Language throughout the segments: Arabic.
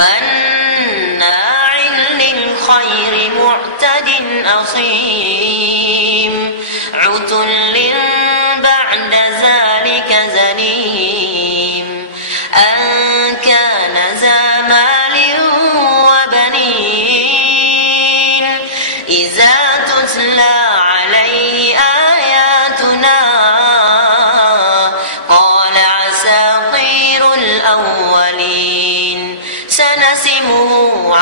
مناع للخير معتد أثيم عتل بعد ذلك زنيم أن كان ذا مال وبنين إذا تتلى عليه آياتنا قال أساطير الأولين سنسمه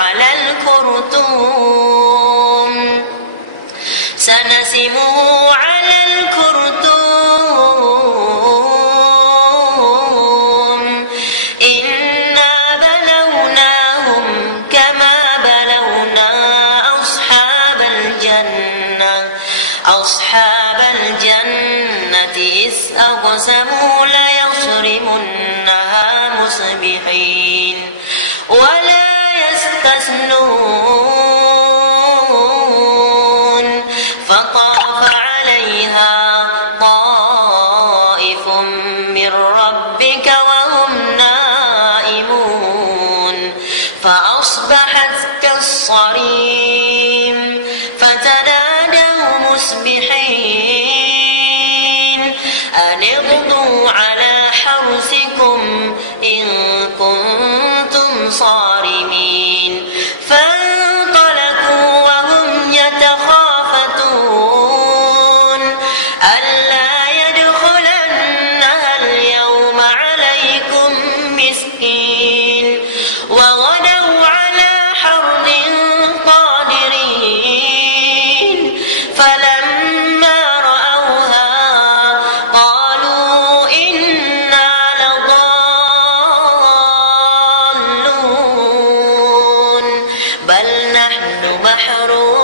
على الخرطوم إنا بلوناهم كما بلونا أصحاب الجنة إذ أقسموا ليصرمنها مصبحين ولا يستثنون فطاف عليها طائف من ربك وهم نائمون فأصبحت كالصريم فتنادوا مصبحين أن اغدوا على حرثكم إن كنتم صارمين فانطلقوا وهم يتخافتون ألا يدخلنها اليوم عليكم مسكين وغدوا على حرد قادرين فلما رأوها قالوا إنا لضالون بل نحن محرومون